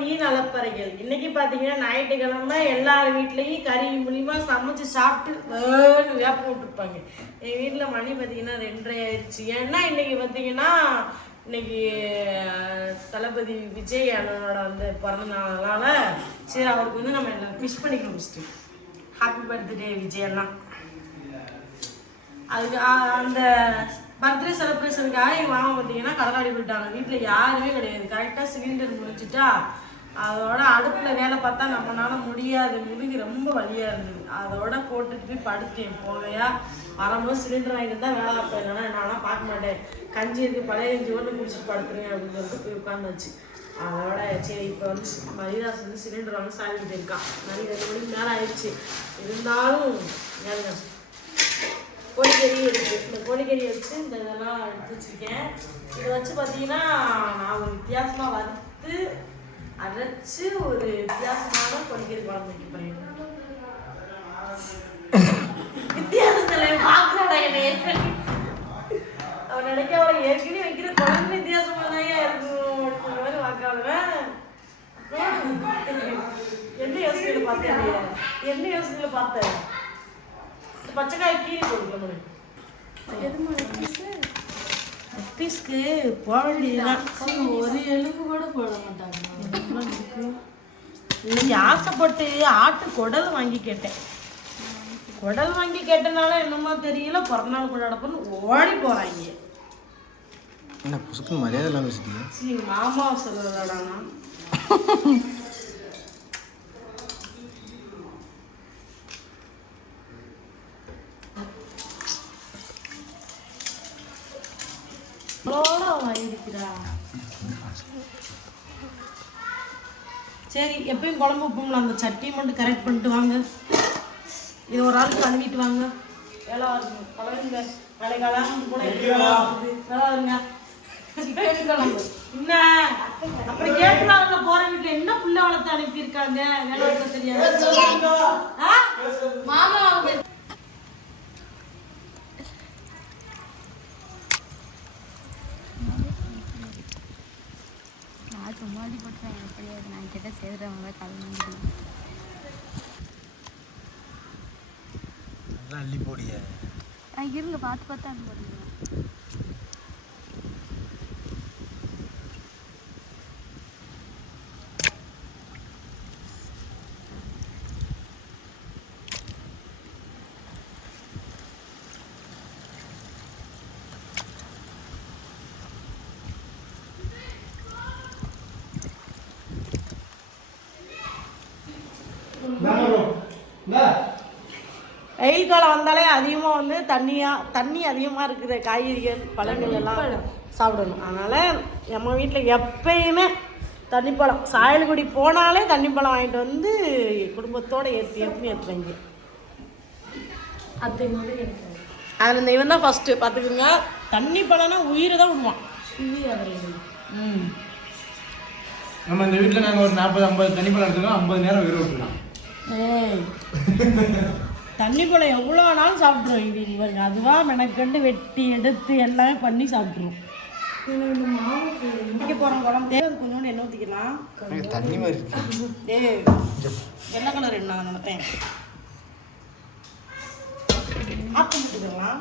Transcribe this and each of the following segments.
மணியின் அலப்பறைகள் இன்னைக்கு பார்த்தீங்கன்னா ஞாயிற்றுக்கிழமை எல்லார் வீட்லேயும் கறி மூலியமா சமைச்சு சாப்பிட்டு வேணும் வேப்ப விட்டுருப்பாங்க எங்கள் வீட்டில் மணி பார்த்தீங்கன்னா ரெண்டரை ஆயிடுச்சு ஏன்னா இன்னைக்கு பார்த்தீங்கன்னா இன்னைக்கு தளபதி விஜய் அண்ணனோட வந்து பிறந்த நாளால சரி அவருக்கு வந்து நம்ம எல்லாம் விஷ் பண்ணிக்கணும் ஃபஸ்ட்டு ஹாப்பி பர்த்டே விஜய் அண்ணா. அதுக்கு அந்த பர்த்டே செலிப்ரேஷனுக்காக எங்கள் மாமா பார்த்தீங்கன்னா கடலாடி போயிட்டாங்க. வீட்டில் யாருமே கிடையாது. கரெக்டாக சிலிண்டர் முடிச்சிட்டா அதோட அடுப்பில் வேலை பார்த்தா நம்மளால முடியாது. முதுகு ரொம்ப வலியாக இருந்தது. அதோட போட்டுட்டு போய் படுத்தேன். போகையா வரும்போது சிலிண்டர் வாங்கிட்டு தான் வேலை பார்ப்பேன். இல்லைன்னா நான்லாம் பார்க்க மாட்டேன். கஞ்சி இருக்கு பழைய கஞ்சி ஒன்று குடிச்சிட்டு படுத்துருங்க அப்படின்னு சொல்லிட்டு போய் உட்காந்துச்சு அதோட சரி இப்போ வந்து மரிதாஸ் வந்து சிலிண்டர் வந்து சாப்பிட்டு இருக்கான். மணி ரெண்டு மணிக்கு மேலே ஆயிடுச்சு. இருந்தாலும் ஏங்க கோழிக்கறி இருக்கு. இந்த கோழிக்கறி வச்சு இந்த இதெல்லாம் எடுத்து வச்சிருக்கேன். இதை வச்சு பார்த்தீங்கன்னா நான் ஒரு வித்தியாசமாக வறுத்து அரைச்சு ஒரு வித்தியாசமான கோழிக்கறி குழம்பு வைக்க போறேன் வித்தியாசத்துல பார்க்கறடா என்னைய. அவன் நினைக்க அவன் ஏற்கனவே வைக்கிற குழம்பு வித்தியாசமா தான் இருக்கும் அப்படிங்கிற மாதிரி பார்க்காதவன் என்ன யோசனையில பார்த்தேன் என்ன யோசனையில பார்த்தேன் பச்சைக்காய் கீரி கொடுக்கணும் பீஸ்க்கு போக வேண்டியதுதான் ஒரு எலும்பு கூட போட மாட்டாங்க. இன்னைக்கு ஆசைப்பட்டு ஆட்டு குடல் வாங்கி கேட்டேன். குடல் வாங்கி கேட்டனால என்னமோ தெரியல பிறந்தநாள் கொண்டாடப்பன்னு ஓடி போறாங்க. என்ன புசுக்கு மரியாதை இல்லாமல் மாமா சொல்லலடானா சரி எப்பயும் குழம்பு வைப்போம்ல அந்த சட்டியை மட்டும் கரெக்ட் பண்ணிட்டு வாங்க. இது ஒரு ஆளுக்கு கழுவிட்டு வாங்க. வேலை ஆகுது. கலருங்க வேலை கூட நல்லா இருங்க சிக்கன் குழம்பு என்ன? அப்புறம் கேட்டுறாங்க போற வீட்டுல என்ன புள்ள வளர்த்து அனுப்பியிருக்காங்க? வேலை பார்க்க தெரியாது? ஆ? மாமா அவங்க போய் நான் அள்ளி போட்டுருவேன் எனக்கு தெரியாது நான் கிட்ட சேர்றவங்க கலந்து நல்லா அள்ளி போடிய நான் இருங்க பார்த்து பார்த்து அது போடுங்க. வெயில் காலம் வந்தாலே அதிகமாக வந்து தண்ணியா தண்ணி அதிகமாக இருக்கிற காய்கறிகள் பழங்கள் எல்லாம் சாப்பிடணும். அதனால நம்ம வீட்டில் எப்பயுமே தண்ணி பழம் சாயல்குடி போனாலே தண்ணி பழம் வாங்கிட்டு வந்து குடும்பத்தோட ஏற்றி ஏற்றி ஏற்றுறாங்க அத்தை மாதிரி எனக்கு அதில் இந்த இவன் தான் ஃபஸ்ட்டு பார்த்துக்குங்க தண்ணி பழம்னா உயிரை தான். விடுவான் ம். நம்ம இந்த வீட்டில் நாங்கள் ஒரு நாற்பது ஐம்பது தண்ணி பழம் எடுத்துக்கோம் ஐம்பது நேரம் வேற விட்டுலாம் ஏய். தண்ணி பழம் எவ்வளோ நாளும் சாப்பிட்ருவோம் இங்கே இவருக்கு அதுவாக மெனக்கண்டு வெட்டி எடுத்து எல்லாமே பண்ணி சாப்பிட்ருவோம் எனக்கு இந்த மாவு இங்கே போகிறோம் குழம்பு தேவை கொஞ்சோண்டு எண்ணெய் ஊற்றிக்கலாம் தண்ணி மாதிரி ஏய் வெள்ளை கலர் என்ன நினைப்பேன்? ஆப்பு விட்டுக்கலாம்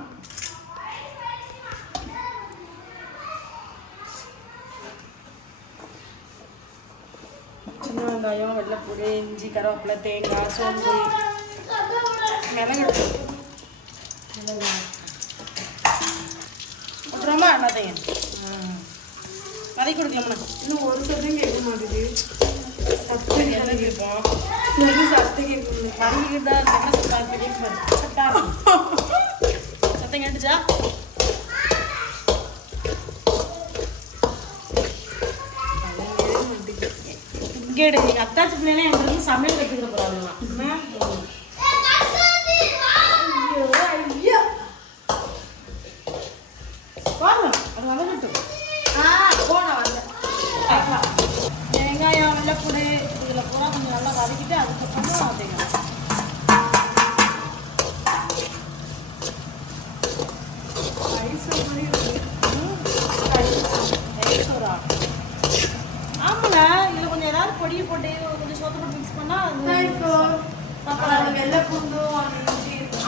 சின்ன வெங்காயம் வெள்ளைப்பூடு இஞ்சி கருவேப்பிலை தேங்காய் சோம்பு. மிளகு மிளகு விட்டுருமா எல்லாத்தையும் வதக்கி கொடுக்கலாமா? இன்னும் ஒரு சத்தம் கேட்க மாட்டேது சத்து என்ன கேட்போம் சத்தம் கேட்கணும் வதங்கிட்டு தான் என்ன பெரிய சட்டா சத்தம் கேட்டுச்சா? எடு எங்கள் அத்தாச்சி பிள்ளைங்க எங்க இருந்து சமையல் கற்றுக்கிற போகிறாங்களாம் என்ன ஐயோ ஐயோ வாங்க அது வதங்கட்டும் ஆ போன வந்தேன் பார்க்கலாம். வெங்காயம் வெள்ளைப்பூடு இதில் பூரா கொஞ்சம் நல்லா வதக்கிட்டு அதுக்கப்புறமா வதக்கணும் ஆமாண்ணா இதில் கொஞ்சம் ஏதாவது பொடியை போட்டு கொஞ்சம் சோத்து போட்டு மிக்ஸ் பண்ணா அது இப்போ சாப்பாடு அந்த வெள்ளை இருக்கும்.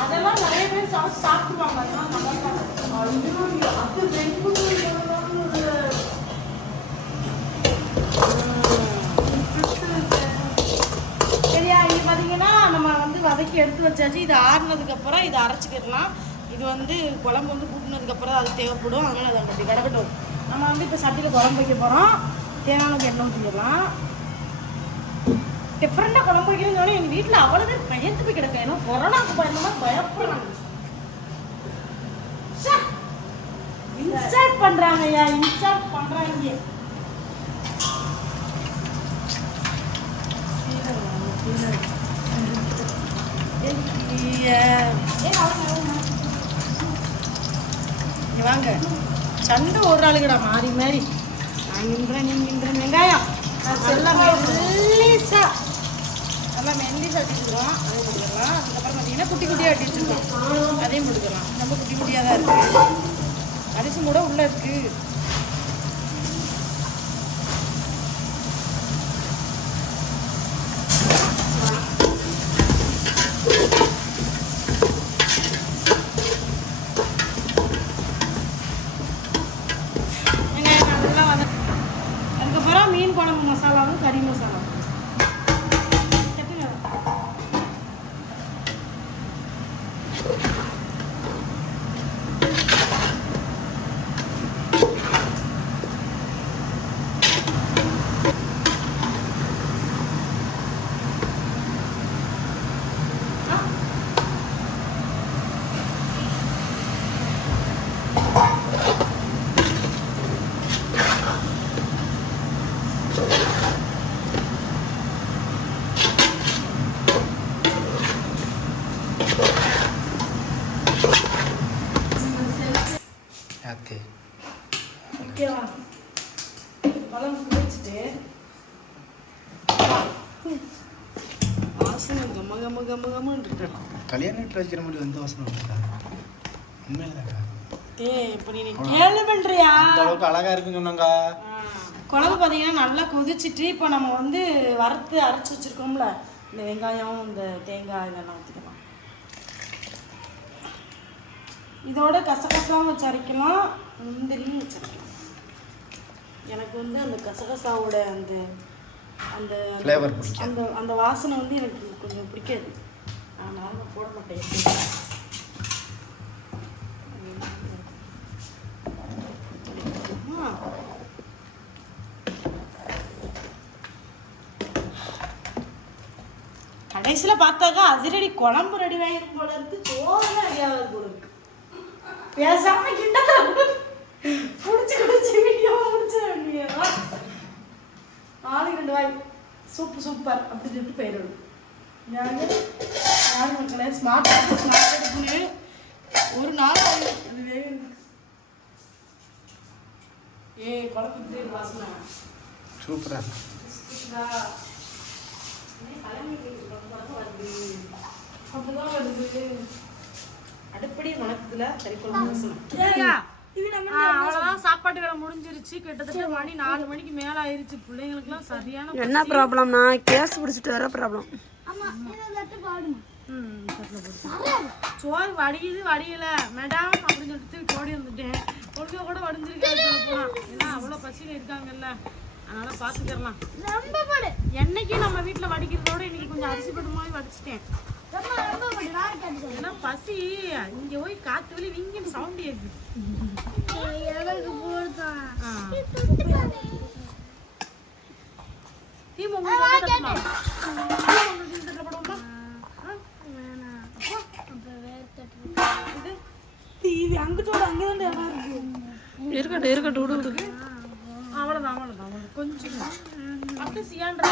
அதெல்லாம் நிறைய பேர் சாப்பிட்டு சாப்பிடுவாங்க அதெல்லாம் நல்லா சாப்பிடுவாங்க அது சரியா இது பார்த்தீங்கன்னா நம்ம வந்து வதக்கி எடுத்து வச்சாச்சு. இது ஆறுனதுக்கு அப்புறம் இதை அரைச்சிக்கிடலாம். இது வந்து குழம்பு வந்து கூட்டினதுக்கப்புறம் அது தேவைப்படும். அதனால் அதை அப்படி கிடக்கட்டும். நம்ம வந்து இப்போ சட்டியில் குழம்பு வைக்க போகிறோம் தேவையான எண்ணெய் ஊற்றிக்கலாம் டிஃப்ரெண்டாக குழம்பு வைக்கிறதுனால எங்கள் வீட்டில் அவ்வளோ பேர் பயந்து போய் கிடக்க. ஏன்னா கொரோனாக்கு பயந்தோம்னா பயப்படுறாங்க. இன்சல்ட் பண்ணுறாங்க ஐயா இன்சல்ட் பண்ணுறாங்க இங்க வாங்க. சண்டை ஒரு ஆளுகடா மாறி மாறி. நான் நின்றேன் நீ நின்றேன் வெங்காயம். எல்லாம் மெல்லிசா. எல்லாம் மெல்லிசா அடிச்சுக்கிறோம் அதையும் போட்டுக்கலாம் அதுக்கப்புறம் பார்த்தீங்கன்னா குட்டி குட்டியாக அடிச்சுக்கிறோம் அதையும் போட்டுக்கலாம் ரொம்ப குட்டி குட்டியாக தான் இருக்குது அரிசி கூட உள்ளே இருக்குது வெங்காயம் நல்லா வத அதுக்கப்புறம் மீன் குழம்பு மசாலாவும் கறி மசாலாவும் கட்டுங்க. யாத்தே ஓகேவா குழம்பு குடிச்சிட்டு வாசனை கம கம கம கமன்னு இருக்கு. கல்யாண வீட்டில் வைக்கிற மாதிரி வந்து வாசனை வந்துட்டா உண்மையிலக்கா ஏய் இப்ப நீ கேள்வி பண்றியா? இந்த அளவுக்கு இருக்குன்னு சொன்னாங்க குழம்பு பார்த்தீங்கன்னா நல்லா கொதிச்சிட்டு இப்போ நம்ம வந்து வறுத்து அரைச்சி வச்சிருக்கோம்ல. இந்த வெங்காயம் இந்த தேங்காய் இதெல்லாம் ஊற்றிக்கலாம் இதோட கசகசாவும் வச்சு அரைக்கலாம் முந்திரியும் வச்சு அரைக்கலாம் எனக்கு வந்து அந்த கசகசாவோட அந்த அந்த பிடிக்காது. அந்த அந்த வாசனை வந்து எனக்கு கொஞ்சம் பிடிக்காது. அதனால நான் போட மாட்டேன் கடைசியில் பார்த்தாக்கா அதிரடி குழம்பு ரெடி ஆகிருக்கும் போல இருக்கு. சோறு ரெடி ஆகுது போல இருக்கு. பேசாம குடிச்சு வீடியோ முடிச்ச நாளைக்கு ரெண்டு வாய். சூப்பர் சூப்பர் அப்படின்னு சொல்லிட்டு போயிடுது யார் மக்களே ஸ்மார்ட் ஸ்மார்ட் எடுப்புன்னு ஒரு நாள் அது வேக ஏ இருக்கு. வாசனை. சூப்பரா அப்படிதான் வருது. அடுப்படி மணக்குதுல கறி குழம்பு அவ்வளவுதான். சாப்பாட்டு வேலை முடிஞ்சிருச்சு. கிட்டத்தட்ட மணி நாலு மணிக்கு மேல ஆயிருச்சு பிள்ளைங்களுக்குலாம் சரியான என்ன ப்ராப்ளம்னா கேஸ் பிடிச்சிட்டு வர ப்ராப்ளம். சோறு வடியுது வடியல. மேடம் அப்படின்னு சொல்லிட்டு ஓடி வந்துட்டேன். ஒழுங்கா கூட வடிஞ்சிருக்காது போலாம் ஏன்னா அவ்வளோ பசியில இருக்காங்கல்ல. அதனால பாத்துக்கலாம் என்னைக்கு நம்ம வீட்ல வடிக்கிறதோட இன்னைக்கு கொஞ்சம் அரிசி பட்டு மாதிரி வடிச்சிட்டேன். ஏன்னா பசி இங்க போய் காத்து வெளி விங்கின்னு சவுண்ட் கேக்குது ஆ. தீ உங்களுக்கு வந்து தட்டணுமா? தீ உங்களுக்கு வந்து தட்டப்படுமா? ஆ? இது? இது அங்கிட்டு அங்கே தான் இருக்கட்டும் இருக்கட்டும் விடு விடு அவ்வளவுதான் அவ்வளவுதான் அவ்வளவுதான். கொஞ்சம் பத்து சியான்றா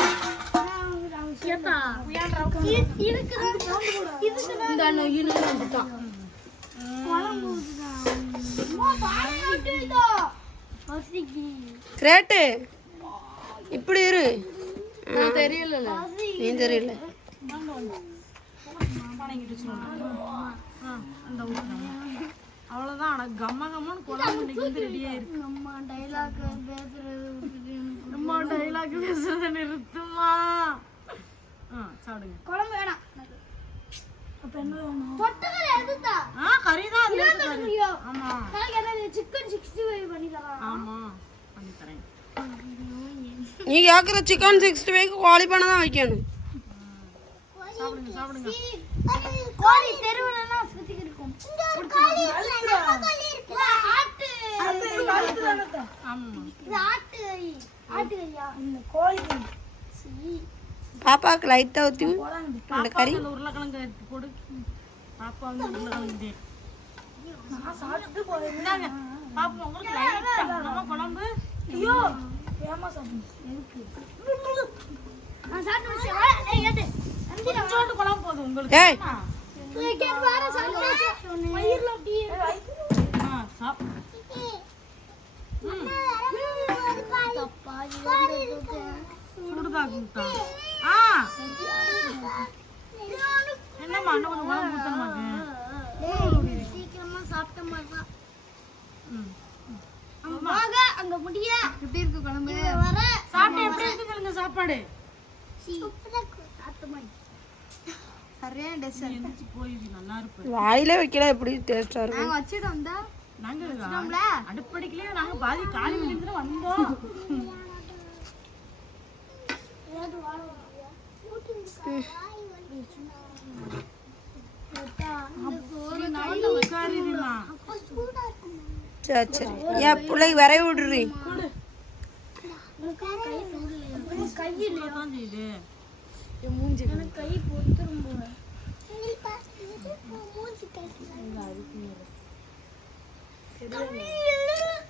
கிரேட்டு இப்படி இரு தெரியல நீ தெரியல வணங்கிட்டு வச்சுருவோம். ஆ, அந்த ஊத்துறாங்க. அவ்வளவுதான் ஆனா கம்ம கம்மன்னு குழம்பு இன்னைக்கு வந்து ரெடியா இருக்கு. ரொம்ப அம்மா டைலாக் பேசுறத நிறுத்துமா ஆ சாப்பிடுங்க. குழம்பு வேணாம். அப்ப என்ன வேணும்? தொட்டுக்கல எதுதா ஆ கறி தான் அது இருக்கு கறி. ஐயோ ஆமா. நாளைக்கு என்ன சிக்கன் சிக்ஸ்டி ஃபைவ் பண்ணி தரலாம் ஆமா பண்ணி தரேன் நீ கேட்குற சிக்கன் சிக்ஸ்டி ஃபைவ் கோழி பண்ண தான் வைக்கணும். சாப்பிடுங்க சாப்பிடுங்க. கோழி தெருவுலனா இருக்கும். ஆட்டு. ஆமா. இது ஆட்டு கறி. ஆட்டு கறியா? இந்த கோழி பாப்பாவுக்கு லைட்டாக ஊற்றி அந்த கறி. அந்த உருளைக்கிழங்கு எடுத்து போடு. பாப்பா வந்து உருளைக்கிழங்கு பாப்பா உங்களுக்கு லைட்டா நம்ம குழம்பு. ஐயோ ஏமா எதுக்கு? குழம்பு போதும் உங்களுக்கு. சுடுதா ஆ. என்னம்மா இன்னும் கொஞ்சம் சீக்கிரமா சாப்பிட்ட மாதிரி தான் ம் வாங்க அங்க முடிய. எப்படி இருக்கு குழம்பு? வர. சாப்பிட்டு எப்படி இருக்கு சொல்லுங்க சாப்பாடு? சாப்பிட்ட மாதிரி சரியான டெஸ் எந்திரிச்சு போய் நல்லா இருப்பேன் வாயிலே வைக்கல எப்படி டேஸ்ட்டாக இருக்கும் நாங்க வச்சிட்டு வந்தா நாங்க அடுப்படிக்கலையே நாங்க பாதி காலி மணி வந்தோம். சரி சரி என் பிள்ளைக்கு வரைய விடுறீ?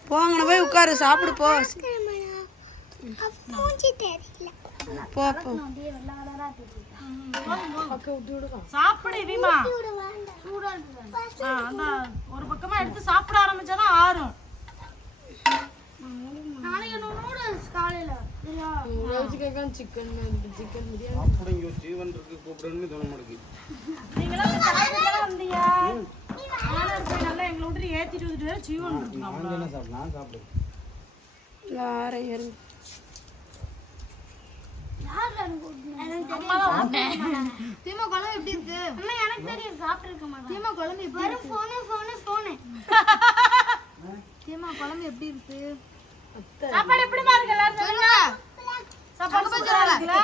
கையில் போய் உட்காரு சாப்பிடு போ. போ போ சாப்பிடு இனிமா சூடா இருக்கு ஆ, அந்த ஒரு பக்கமா எடுத்து சாப்பிட ஆரம்பிச்சாதான் ஆறும். நாளைக்கு நூடுல்ஸ் காலையில. சரியா? அப்படிங்க ஜீவன் இருக்கு கூப்பிடணும்னு தோண மாட்டேங்குது நீங்களாம் சாப்பிட்டு வந்தீங்க? நல்லா எங்களை விட்டு ஏத்திட்டு வந்துட்டு வேற நான் நான் சாப்பிடு. வாரம் இருங்க தீமா குழம்பு எப்படி இருக்கு? அம்மா எனக்கு தெரியும் சாப்பிட்டு இருக்க மாட்டேன் தீமா குழம்பு எப்படி இருக்கு? போனு போனு போனு தீமா குழம்பு எப்படி இருக்கு? சாப்பாடு எப்படிமா இருக்கு எல்லாரும் சொல்லுங்க. சாப்பாடு சூப்பரா இருக்குல்ல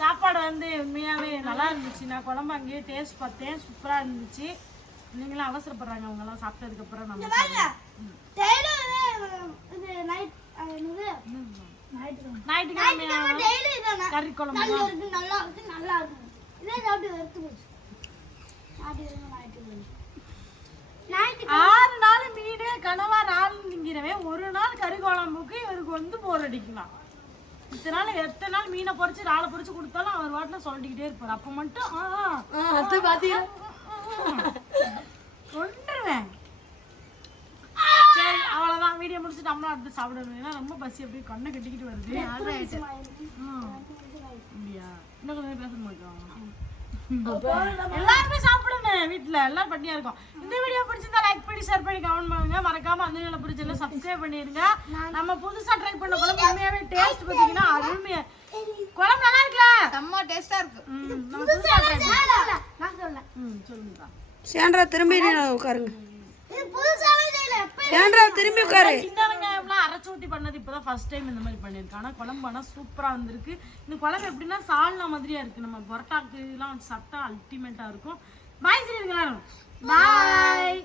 சாப்பாடு வந்து உண்மையாவே நல்லா இருந்துச்சு. நான் குழம்பு அங்கேயே டேஸ்ட் பார்த்தேன். சூப்பரா இருந்துச்சு. நீங்களும் அவசரப்படுறாங்க அவங்க எல்லாம் சாப்பிட்டதுக்கு அப்புறம் நம்ம நைட் ஞாயிற்றுக்கிழமை கறி குழம்பு நல்லா இருக்கு நல்லா இதே சாப்பிட்டு வெறுத்து போச்சு ஆறு நாள் மீனே கனவா நாளுங்கிறவன் ஒரு நாள் கறி குழம்புக்கு இவருக்கு வந்து போர் அடிக்கலாம் இத்தனை நாள் எத்தனை நாள் மீனை பொரிச்சு ராளை பொரிச்சு கொடுத்தாலும் அவர் வாட்டில் சொல்லிக்கிட்டே இருப்பார் அப்போ மட்டும் ஆ, கொண்டுருவேன் அவ்வளோதான் வீடியோ முடிச்சுட்டு நம்மளும் அடுத்து சாப்பிடணும். ஏன்னா ரொம்ப பசி அப்படியே கண்ணை கட்டிக்கிட்டு வருது. அப்படியா? இன்னும் கொஞ்சம் பேச மாட்டோம் எல்லாருமே சாப்பிடுங்க வீட்ல. எல்லாரும் பண்ணியா இருக்கோம். இந்த வீடியோ பிடிச்சிருந்தா லைக் பண்ணி ஷேர் பண்ணி கமெண்ட் பண்ணுங்க. மறக்காம அந்த வீடியோ பிடிச்சிருந்தா சப்ஸ்கிரைப் பண்ணிருங்க. நம்ம புதுசா ட்ரை பண்ண குழம்பு உண்மையாவே டேஸ்ட் பாத்தீங்கன்னா அருமையா குழம்பு நல்லா இருக்குல்ல செம்ம டேஸ்டா இருக்கு. ம், நம்ம புதுசா ட்ரை. நான் ம் சொல்லுங்க சேன்றா திரும்பி உட்காருங்க. ஏன்டா திரும்பி உட்காரு? சின்ன வெங்காயம்லாம் அரைச்சி ஊற்றி பண்ணது இப்பதான் ஃபர்ஸ்ட் டைம் இந்த மாதிரி பண்ணியிருக்கேன். ஆனா குழம்பு ஆனா சூப்பரா வந்திருக்கு. இந்த குழம்பு எப்படின்னா சால்னா மாதிரியா இருக்கு. நம்ம பொரட்டாக்குலாம் வச்சு சாப்பிட்டா அல்டிமேட்டா இருக்கும். பாய் சரிங்களா பாய்